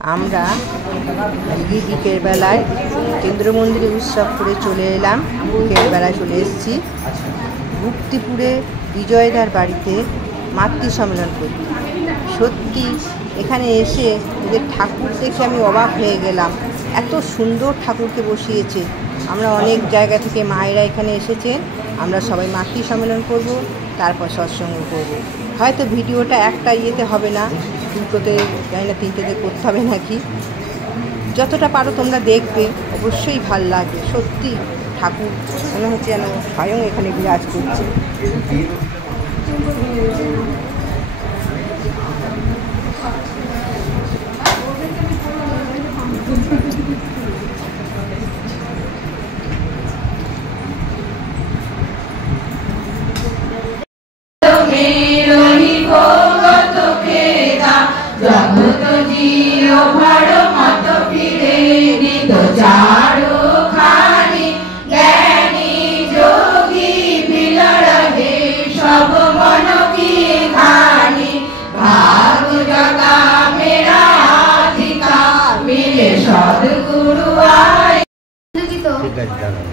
আমরা বিকেল বেলায় কেন্দ্র মন্দিরে উৎসব করে চলে এলাম। বিকেল বেলায় চলে এসেছি মুক্তিপুরে বিজয়দার বাড়িতে মাতৃ সম্মেলন করতে। সত্যি এখানে এসে এদের ঠাকুর দেখে আমি অবাক হয়ে গেলাম। এত সুন্দর ঠাকুরকে বসিয়েছে। আমরা অনেক জায়গা থেকে মায়েরা এখানে এসেছেন। আমরা সবাই মাতৃ সম্মেলন করব, তারপর সৎসঙ্গ করব। হয়তো ভিডিওটা একটা ইয়েতে হবে না, দুটোতে জানি না তিনটেতে করতে হবে নাকি। যতটা পারো তোমরা দেখবে, অবশ্যই ভাল লাগবে। সত্যি ঠাকুর মনে হচ্ছে যেন স্বয়ং এখানে বিরাজ করছে।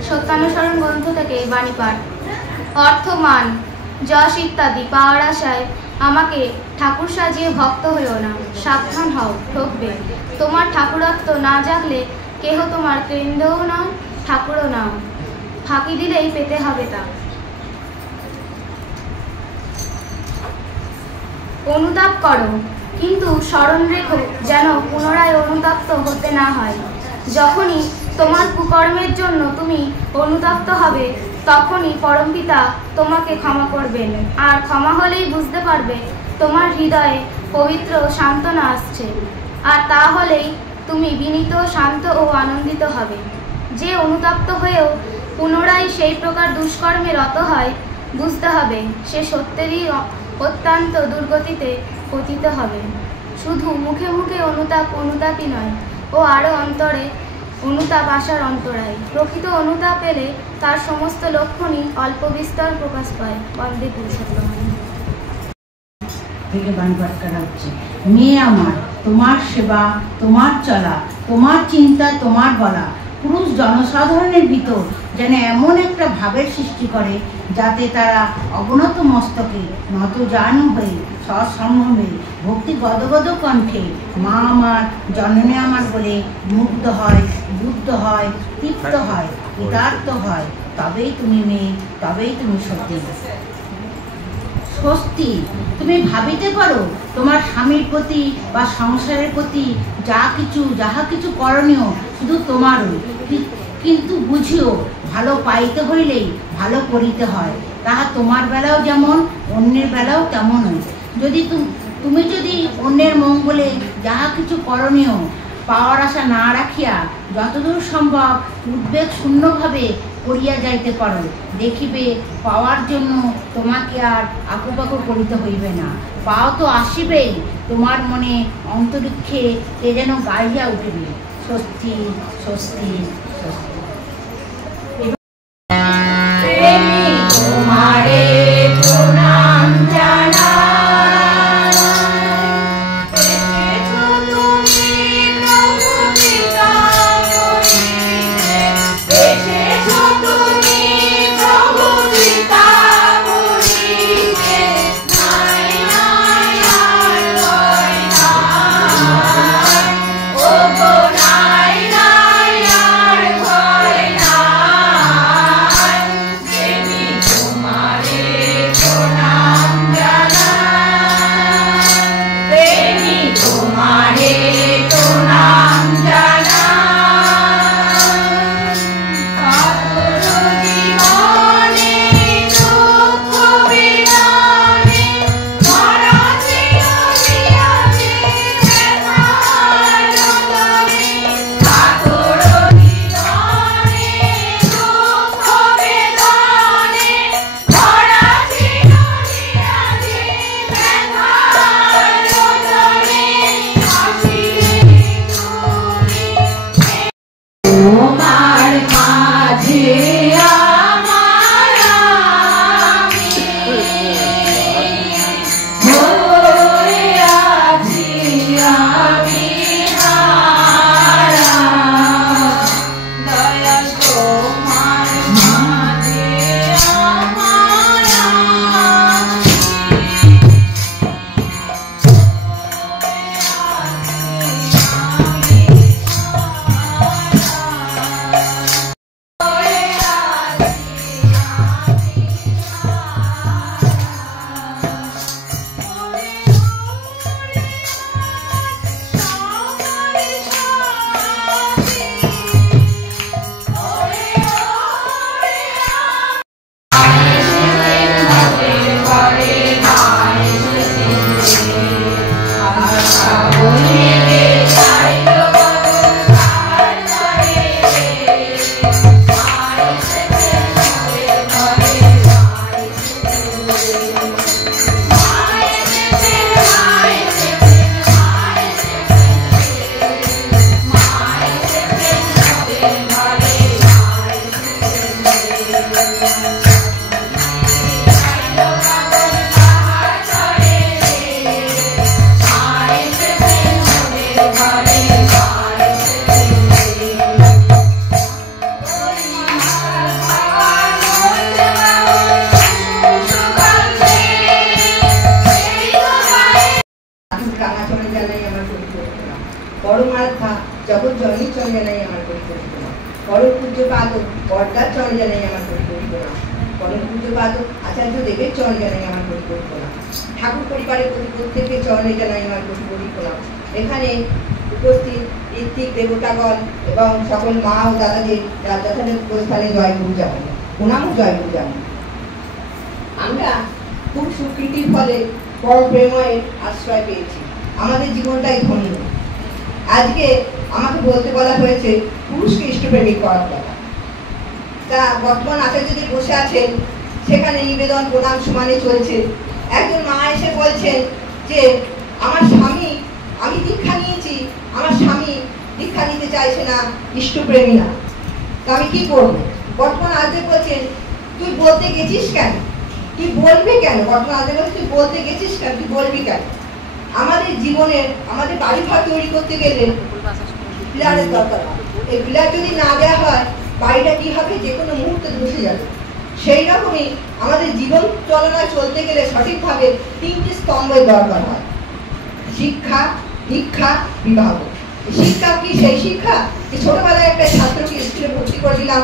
সত্যানুসরণ গ্রন্থ থেকে বাণী পাঠ। অর্থমান, যশ ইত্যাদি পাওয়ার আশায় আমাকে ঠাকুর সাজিয়ে ভক্ত হইও না। সাবধান হও, ঠকবে। তোমার ঠাকুরত্ব না জাগলে কেহ তোমার কেন্দ্রও নয়, ঠাকুরও নাও। ফাঁকি দিলেই পেতে হবে তা। অনুতাপ করো, কিন্তু স্মরণ রেখো যেন পুনরায় অনুতপ্ত হতে না হয়। যখনই তোমার কুকর্মের জন্য তুমি অনুতপ্ত হবে, তখনই পরমপিতা তোমাকে ক্ষমা করবেন। আর ক্ষমা হলেই বুঝতে পারবে তোমার হৃদয়ে পবিত্র সান্ত্বনা আসছে। আর তা হলেই তুমি বিনীত, শান্ত ও আনন্দিত হবে। যে অনুতপ্ত হয়েও পুনরায় সেই প্রকার দুষ্কর্মে রত হয়, বুঝতে হবে সে সত্যেরই অত্যন্ত দুর্গতিতে পতিত হবে। শুধু মুখে মুখে অনুতাপই নয়, ও আরও অন্তরে অনুতাপ আসার অন্তরায়। প্রকৃত অনুতাপ এলে তার সমস্ত লক্ষণই অল্প বিস্তর প্রকাশ পায়। বন্দে পুরুষোত্তম থেকে বাণী পাঠ করা হচ্ছে। মেয়ে আমার, তোমার সেবা, তোমার চলা, তোমার চিন্তা, তোমার বলা পুরুষ জনসাধারণের ভিতর যেন এমন একটা ভাবের সৃষ্টি করে, যাতে তারা অবনত মস্তকে নতজানু হয়ে সসম্ভ্রমে ভক্তি গদগদ কণ্ঠে মা আমার, জননী আমার বলে মুগ্ধ হয়, বুদ্ধ হয়, তৃপ্ত হয়, কৃতার্থ হয়। তবেই তুমি মেয়ে, তবেই তুমি সত্যি। স্বস্তি, তুমি ভাবিতে পারো তোমার স্বামীর প্রতি বা সংসারের প্রতি যাহা কিছু করণীয় শুধু তোমারই, কিন্তু বুঝিও ভালো পাইতে হইলেই ভালো করিতে হয়। তাহা তোমার বেলাও যেমন, অন্যের বেলাও তেমনই। তুমি যদি অন্যের মঙ্গলে যাহা কিছু করণীয় পাওয়ার আশা না রাখিয়া যতদূর সম্ভব উদ্বেগ শূন্যভাবে করিয়া যাইতে পারো, দেখিবে পাওয়ার জন্য তোমাকে আর আকুপাকু করিতে হইবে না। পাও তো আসিবেই, তোমার মনে অন্তরিক্ষে কে যেন গাইয়া উঠিবে, স্বস্তি স্বস্তি স্বস্তি। Oh, পরম আরাধ্যা জগৎ জননী চলে জানাই আমার পরিকল্পিত না, পরম পূজ্য পাদ বরদার চলে জানাই আমার পরিকল্পিত না, পরম পূজ্য পাদ আচার্য দেবের চলে জানাই আমার পরিকল্পিত না, ঠাকুর পরিবারের প্রতি প্রত্যেকের চলে জানাই আমার পরিকল্পিত না। এখানে উপস্থিত ঋত্বিক দেবতাগণ এবং সকল মা ও দাদাদের যথাযথ প্রস্থানে জয় গুরু যাবেন, প্রণাম জয় গুরু যাবেন। আমরা খুব স্বীকৃতির ফলে পরপ্রেমের আশ্রয় পেয়েছি, আমাদের জীবনটাই ধন্য। আজকে আমাকে বলতে বলা হয়েছে পুরুষকে ইষ্টপ্রেমিক করার কথা। তা বর্তমান আচার্যদের বসে আছেন, সেখানে নিবেদন প্রণাম সমানে চলছে। একজন মা এসে বলছেন যে আমার স্বামী, আমি দীক্ষা নিয়েছি, আমার স্বামী দীক্ষা নিতে চাইছে না, ইষ্টপ্রেমী না, তা আমি কি করবো? বর্তমান আচার্য বলছেন তুই বলতে গেছিস কেন, তুই বলবি কেন? বর্তমান আচার্য বলছে তুই বলতে গেছিস কেন, তুই বলবি কেন? আমাদের জীবনের আমাদের বাড়ি ঘর তৈরি করতে গেলে পিলারের দরকার হয়। এই পিলার যদি না দেওয়া হয় বাড়িটা কি হবে, যে কোনো মুহূর্তে ধসে যাবে। সেই রকমই আমাদের জীবন চলনায় চলতে গেলে সঠিকভাবে তিনটি স্তম্ভের দরকার হয়, শিক্ষা, দীক্ষা, বিবাহ। শিক্ষা কি? সেই শিক্ষা যে ছোটবেলায় একটা ছাত্রকে স্কুলে ভর্তি করে দিলাম,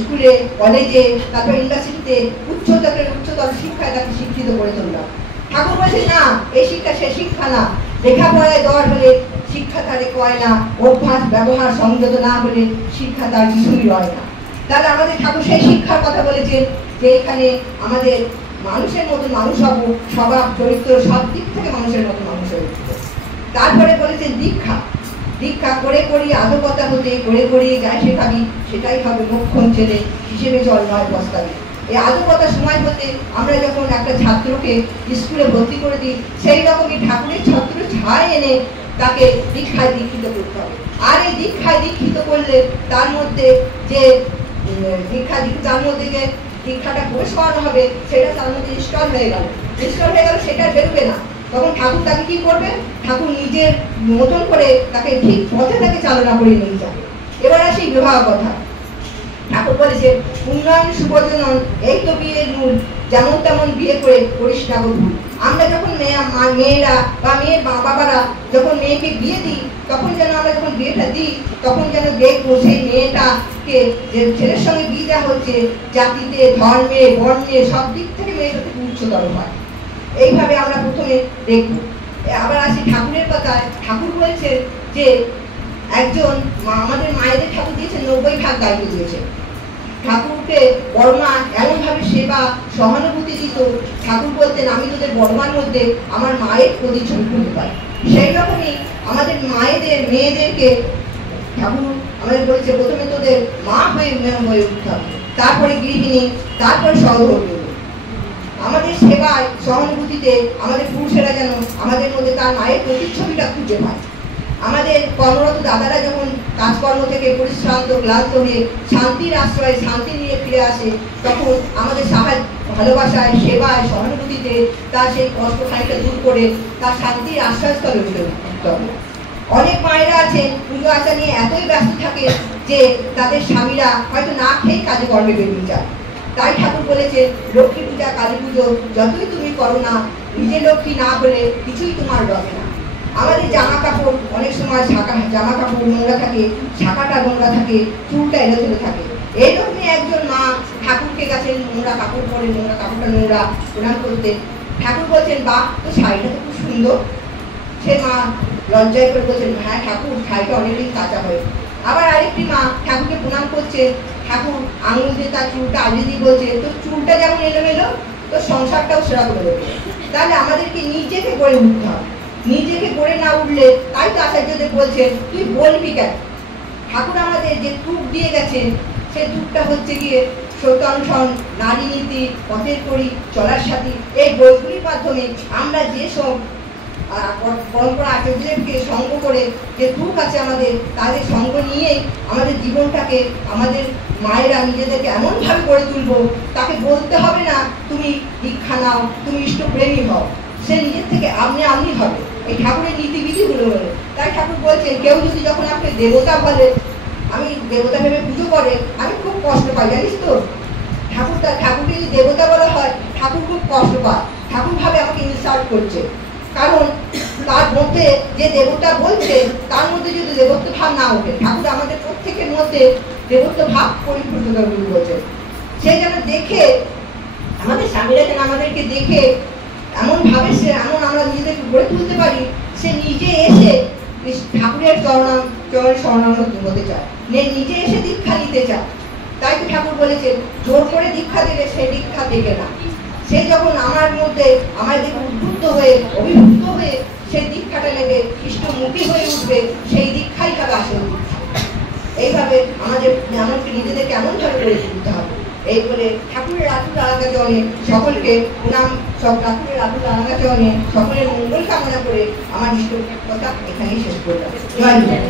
স্কুলে, কলেজে, তারপর ইউনিভার্সিটিতে উচ্চতর শিক্ষায় তাকে শিক্ষিত করে তুললাম। ঠাকুর বলছে না, এই শিক্ষা সে শিক্ষা না। লেখাপড়ায় দর হলে শিক্ষা তারে কয় না, অভ্যাস ব্যবহার সংযত না হলে শিক্ষা তার কিছুই হয় না। তাহলে আমাদের ঠাকুর সেই শিক্ষার কথা বলেছেন যে এখানে আমাদের মানুষের মতো মানুষ হব, স্বভাব চরিত্র সব দিক থেকে মানুষের মতো মানুষ হয়ে উঠবে। তারপরে বলেছেন দীক্ষা, দীক্ষা করে করি আধকতা হতে, করে করি যাই শেখাবি সেটাই হবে মোক্ষণ ছেলে, হিসেবে চল নয় বস্তাবি। এই আধকতার সময় হতে আমরা যখন একটা ছাত্রকে স্কুলে ভর্তি করে দিই, সেই রকমই ঠাকুরের ছত্র ছায় এনে তাকে দীক্ষায় দীক্ষিত করতে হবে। আর এই দীক্ষায় দীক্ষিত করলে তার মধ্যে যে তার মধ্যে যে দীক্ষাটা প্রবেশ করানো হবে সেটা তার মধ্যে ইনস্টল হয়ে গেল, সেটা বেরোবে না। তখন ঠাকুর তাকে কি করবে? ঠাকুর নিজের মতন করে তাকে ঠিক পথে তাকে চালনা করে নিয়ে যাবে। এবার আসি বিবাহ কথা। ঠাকুর বলেছে উন্নয়ন সুপ্রজনন এই তো বিয়ের মূল, যেমন তেমন বিয়ে করে করিস না ভুল। আমরা যখন মেয়েরা বা মেয়ের মা বাবারা যখন মেয়েকে বিয়ে দিই, তখন যেন আমরা যখন বিয়েটা দিই তখন যেন দেখবো সেই মেয়েটাকে যে ছেলের সঙ্গে বিয়ে দেওয়া হচ্ছে জাতিতে, ধর্মে, বর্ণে সব দিক থেকে মেয়েটা থেকে উচ্চতর হয়। এইভাবে আমরা প্রথমে দেখবো। আবার আসি ঠাকুরের কথায়। ঠাকুর বলছে যে একজন আমাদের মায়েদের ঠাকুর দিয়েছে 90 ভাগ দায়িত্ব দিয়েছে। ঠাকুরকে বড়মা এমনভাবে সেবা সহানুভূতি দিত, ঠাকুর বলতেন আমি তোদের বড়মার মধ্যে আমার মায়ের প্রতিচ্ছবি খুঁজে পাই। সেই রকমই আমাদের মায়েদের মেয়েদেরকে ঠাকুর আমাদের বলছে প্রথমে তোদের মা হয়ে উঠতে হবে, তারপরে গৃহিণী, তারপরে সহধর্মী। আমাদের সেবায় সহানুভূতিতে আমাদের পুরুষেরা যেন আমাদের মধ্যে তার মায়ের প্রতিচ্ছবিটা খুঁজে পায়। আমাদের কর্মরত দাদারা যখন কাজকর্ম থেকে পরিশ্রান্ত ক্লান্ত হয়ে শান্তির আশ্রয়ে শান্তি নিয়ে ফিরে আসে, তখন আমাদের সাহায্য, ভালোবাসায়, সেবায়, সহানুভূতিতে তার সেই কষ্ট খানিকটা দূর করে তার শান্তির আশ্রয়স্থলে উঠতে হবে। অনেক মায়েরা আছেন পুজো আচার নিয়ে এতই ব্যস্ত থাকে যে তাদের স্বামীরা হয়তো না খেয়ে কাজে কর্মে বেরিয়ে যায়। তাই ঠাকুর বলেছে লক্ষ্মী পূজা, কালী পুজো যতই তুমি করো না, নিজে লক্ষ্মী না হলে কিছুই তোমার রবে না। আমাদের জামা কাপড় অনেক সময় জামা কাপড় নোংরা থাকে, শাখাটা নোংরা থাকে, চুলটা এলোচেলো থাকে। এইরকমই একজন মা ঠাকুরকে গেছেন নোংরা কাপড় পরে, নোংরা কাপড়টা নোংরা প্রণাম করতে। ঠাকুর বলছেন বাহ, তো শাড়িটা তো খুব সুন্দর। সে মা লজ্জায় করে বলছেন হ্যাঁ ঠাকুর, শাড়িটা অনেকদিন কাঁচা হয়ে। আবার আরেকটি মা ঠাকুরকে প্রণাম করছে, ঠাকুর আঙুল দিয়ে তার চুলটা আলিয়ে দিয়ে বলছে তোর চুলটা যেমন এলোমেলো তোর সংসারটাও সেরা করে দেবে। তাহলে আমাদেরকে নিজেকে গড়ে উঠতে হবে, নিজেকে গড়ে না উঠলে তাই তো আচার্যদের বলছেন তুই বলবি কেন। ঠাকুর আমাদের যে টুক দিয়ে গেছেন সেই টুকটা হচ্ছে গিয়ে সত্যানুসরণ, নারী নীতি, পথের করি, চলার সাথী, এই বইগুলির মাধ্যমে আমরা যেসব পরম্পরা আচার্যদেরকে সঙ্গ করে যে টুক আছে আমাদের, তাদের সঙ্গ নিয়েই আমাদের জীবনটাকে আমাদের মায়েরা নিজেদেরকে এমনভাবে গড়ে তুলবো, তাকে বলতে হবে না তুমি দীক্ষা নাও, তুমি ইষ্টপ্রেমী হও, সে নিজের থেকে আপনি হবে। এই ঠাকুরের নীতিবিধিগুলো বলে। তাই ঠাকুর বলছেন কেউ যদি যখন আমাকে দেবতা বলে, আমি দেবতা ভেবে পুজো করে, আমি খুব কষ্ট পাই জানিস তো। ঠাকুরকে যদি দেবতা বলা হয় ঠাকুর খুব কষ্ট পায়, ঠাকুর ভাবে আমাকে ইনসাল্ট করছে। কারণ তার মধ্যে যে দেবতা বলছে তার মধ্যে যদি দেবত্ব ভাব না ওঠে, ঠাকুর আমাদের প্রত্যেকের মধ্যে দেবত্ব ভাব পরিপূর্ণ বলছে। সে যেন দেখে, আমাদের স্বামীরা যেন আমাদেরকে দেখে এমন ভাবে সে এমন আমরা নিজেদেরকে গড়ে তুলতে পারি, সে নিজে এসে ঠাকুরের চরণে শরণাগত হতে চায়, নিজে এসে দীক্ষা নিতে চায়। তাই তো ঠাকুর বলেছেন জোর করে দীক্ষা দিলে সে দীক্ষা দেবে না। সে যখন আমার মধ্যে আমার দিকে উদ্বুদ্ধ হয়ে অভিভূত হয়ে সে দীক্ষাটা নেবে, ইষ্টমুখী হয়ে উঠবে, সেই দীক্ষাই হবে আসল দীক্ষা। এইভাবে আমাদের নিজেদেরকে এমনভাবে গড়ে তুলতে হবে। এই বলে ঠাকুরের আতুর আলাদা চরণে সকলকে প্রণাম, সব ঠাকুরের আতুর আলাদা চরণে সকলের মঙ্গল কামনা করে আমার ইষ্ট কথা এখানেই শেষ করলাম। জয় জয়।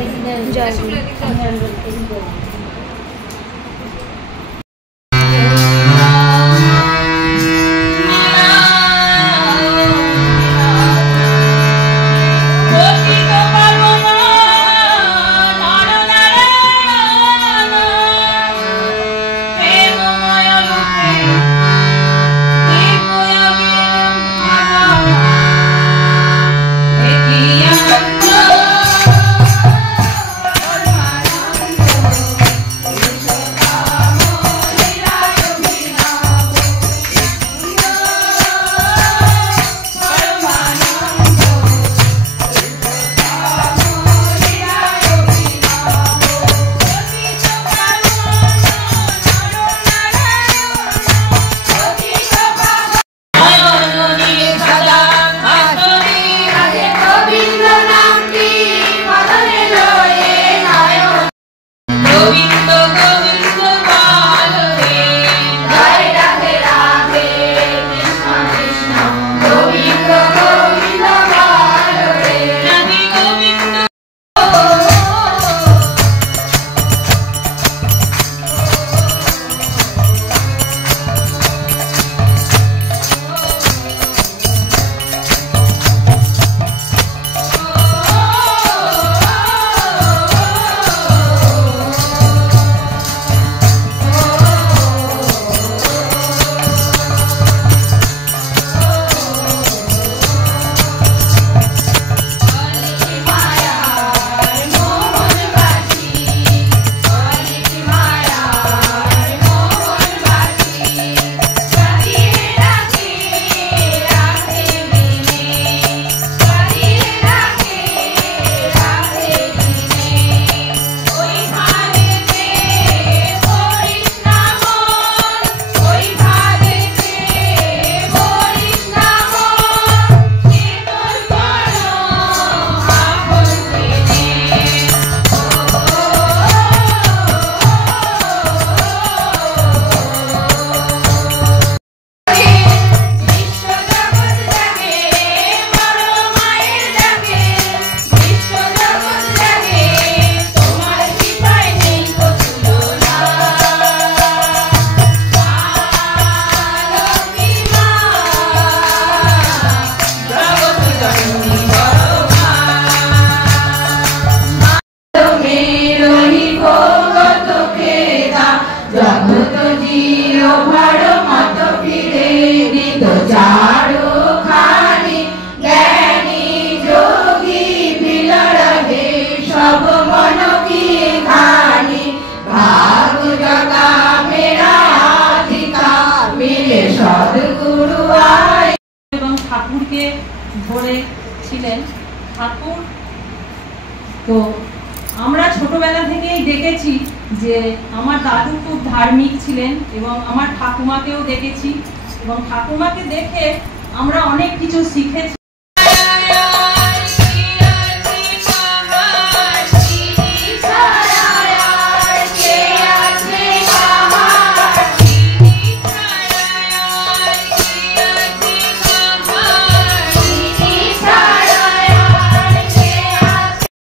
ঠাকুরকে ধরেছিলেন ঠাকুর। তো আমরা ছোটবেলা থেকেই দেখেছি যে আমার দাদু খুব ধার্মিক ছিলেন এবং আমার ঠাকুমাকেও দেখেছি এবং ঠাকুমাকে দেখে আমরা অনেক কিছু শিখেছি।